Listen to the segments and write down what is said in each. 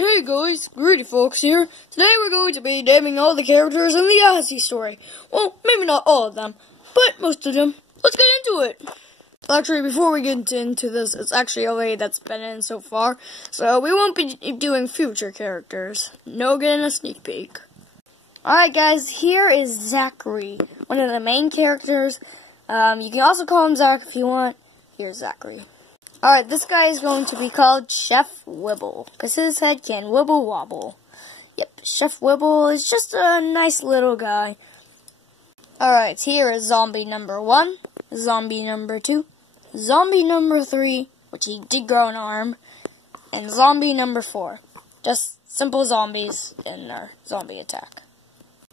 Hey guys, Greedy Fox here. Today we're going to be naming all the characters in the Azzy story. Well, maybe not all of them, but most of them. Let's get into it. Actually, before we get into this, it's actually a lady that's been in so far, so we won't be doing future characters. No getting a sneak peek. Alright guys, here is Zachary, one of the main characters. You can also call him Zach if you want. Here's Zachary. Alright, this guy is going to be called Chef Wibble, because his head can wibble wobble. Yep, Chef Wibble is just a nice little guy. Alright, here is zombie number 1, zombie number 2, zombie number 3, which he did grow an arm, and zombie number 4. Just simple zombies in their zombie attack.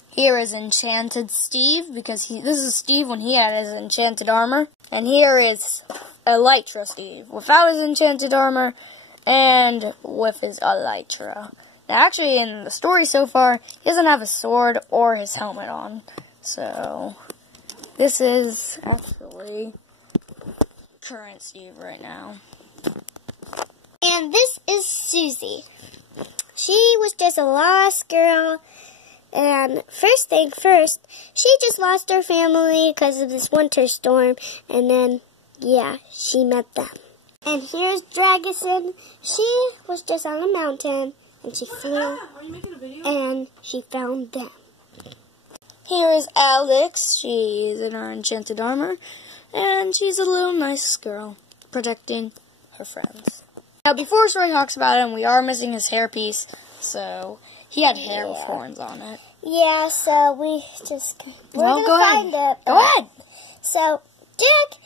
Here is Enchanted Steve, because this is Steve when he had his enchanted armor. And here is Elytra Steve, without his enchanted armor, and with his Elytra. Now actually in the story so far, he doesn't have a sword or his helmet on. So, this is actually current Steve right now. And this is Susie. She was just a lost girl. And first thing first, she just lost her family because of this winter storm. And then, yeah, she met them. And here's Draguson. She was just on a mountain. And she flew. Are you making a video? And she found them. Here is Alex. She's in her enchanted armor. And she's a little nice girl, protecting her friends. Now, before Troy talks about him, we are missing his hairpiece. So, he had hair with horns on it. Yeah, so we're Well, going go to ahead. find it. Go ahead. So, Jack,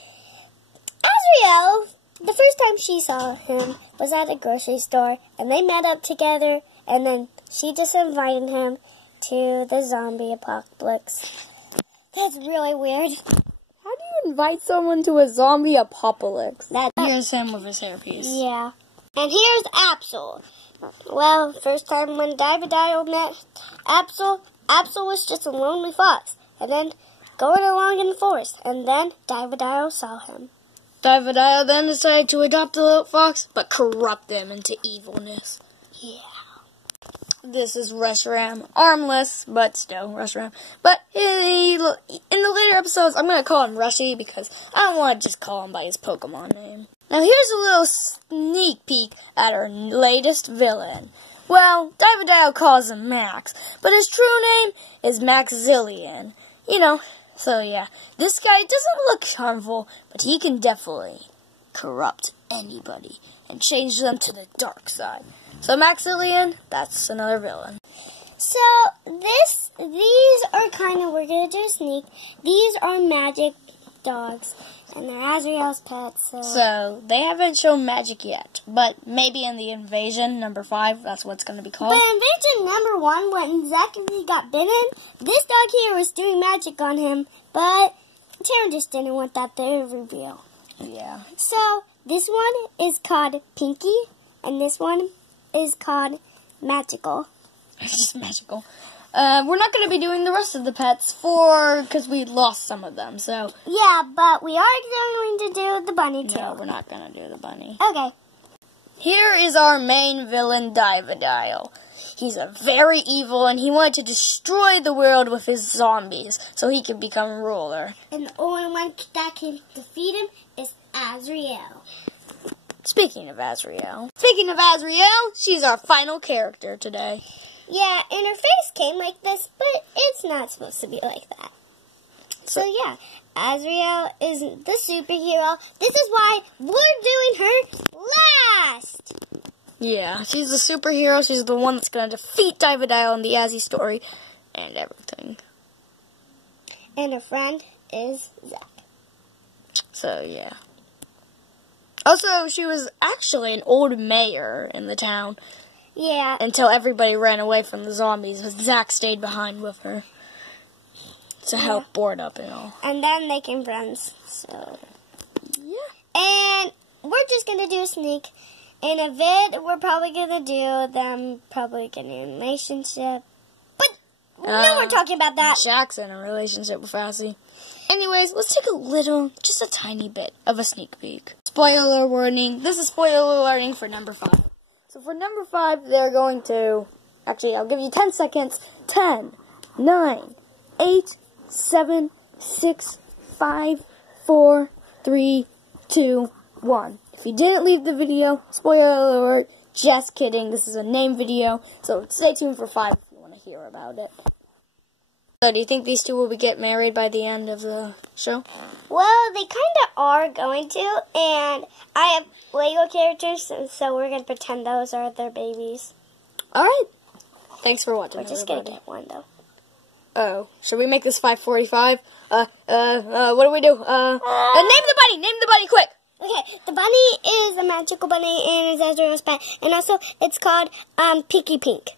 Azriel, the first time she saw him was at a grocery store, and they met up together, and then she just invited him to the zombie apocalypse. That's really weird. How do you invite someone to a zombie apocalypse? Here's him with his hairpiece. Yeah. And here's Absol. Well, first time when Davidile met Absol was just a lonely fox. And then going along in the forest. And then Davidile saw him. Davidile then decided to adopt the little fox, but corrupt him into evilness. Yeah. This is Reshiram. Armless, but still Reshiram. But in the later episodes, I'm going to call him Rushy because I don't want to just call him by his Pokemon name. Now here's a little sneak peek at our latest villain. Well, Davidile calls him Max, but his true name is Maxillian. You know, so yeah. This guy doesn't look harmful, but he can definitely corrupt anybody and change them to the dark side. So Maxillian, that's another villain. So these are we're going to do a sneak. These are magic dogs. And they're Azriel's pets, So, they haven't shown magic yet, but maybe in the invasion, number 5, that's what it's going to be called. But invasion number 1, when Zachary got bitten, this dog here was doing magic on him, but Taryn just didn't want that to reveal. Yeah. So, this one is called Pinky, and this one is called Magical. It's just magical. We're not going to be doing the rest of the pets because we lost some of them, so. Yeah, but we are going to do the bunny too. No, we're not going to do the bunny. Okay. Here is our main villain, Davidile. He's a very evil, and he wanted to destroy the world with his zombies, so he could become ruler. And the only one that can defeat him is Azriel. Speaking of Azriel, she's our final character today. Yeah, and her face came like this, but it's not supposed to be like that. So yeah, Azriel is the superhero. This is why we're doing her last. Yeah, she's the superhero. She's the one that's going to defeat Davidile in the Azzy story and everything. And her friend is Zach. So yeah. Also, she was actually an old mayor in the town. Yeah. Until everybody ran away from the zombies, but Zach stayed behind with her to help board up and all. And then they became friends. So yeah. And we're just gonna do a sneak. In a vid, we're probably gonna do them probably getting in a relationship. But no, we're talking about that. Jack's in a relationship with Azzy. Anyways, let's take just a tiny bit of a sneak peek. Spoiler warning. This is spoiler warning for number 5. So for number 5, they're going to... Actually, I'll give you 10 seconds. 10, 9, 8, 7, 6, 5, 4, 3, 2, 1. If you didn't leave the video, spoiler alert, just kidding. This is a name video, so stay tuned for 5 if you want to hear about it. So do you think these two will get married by the end of the show? Well, they kind of are going to, and I have Lego characters, so we're going to pretend those are their babies. Alright. Thanks for watching, We're just going to get one, though. Oh, should we make this 5:45? What do we do? Name the bunny, quick! Okay, the bunny is a magical bunny, and it's Ezra's pet, and also it's called Pinky Pink.